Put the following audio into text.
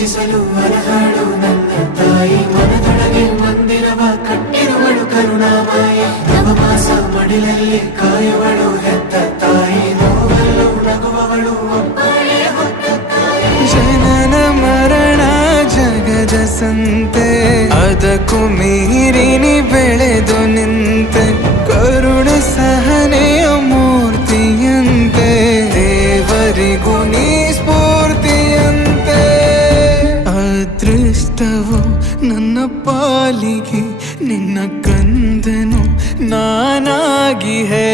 ಪೂಜಿಸಲು ಅರ್ಹಳು ನನ್ನ ತಾಯಿ ಮನದೊಳಗೆ ಮಂದಿರವ ಕಟ್ಟಿರುವಳು ಕರುಣಾಮಾಯಿ ನವಮಾಸ ಮಡಿಲಲ್ಲಿ ಕಾಯುವಳು ಹೆತ್ತ ತಾಯಿ ನೋವಲ್ಲೂ ನಗುವವಳು ಒಬ್ಬಳೇ ಹೊತ್ತ ತಾಯಿ ಜನನ ಮರಣ ಜಗದ ಸಂತೆ ಅದಕ್ಕೂ ಮೀರಿನಿ ಬೆಳೆದು ನಿಂತೆ ಕರುಣ ಸಹನೆಯ ಮೂರ್ತಿಯಂತೆ ದೇವರಿಗೂ ನೀ ಸ್ಫೂರ್ತಿಯಂತೆ ಅದೃಷ್ಟವು ನನ್ನ ಪಾಲಿಗೆ ನಿನ್ನ ಕಂದನು ನಾನಾಗಿ ಹೇ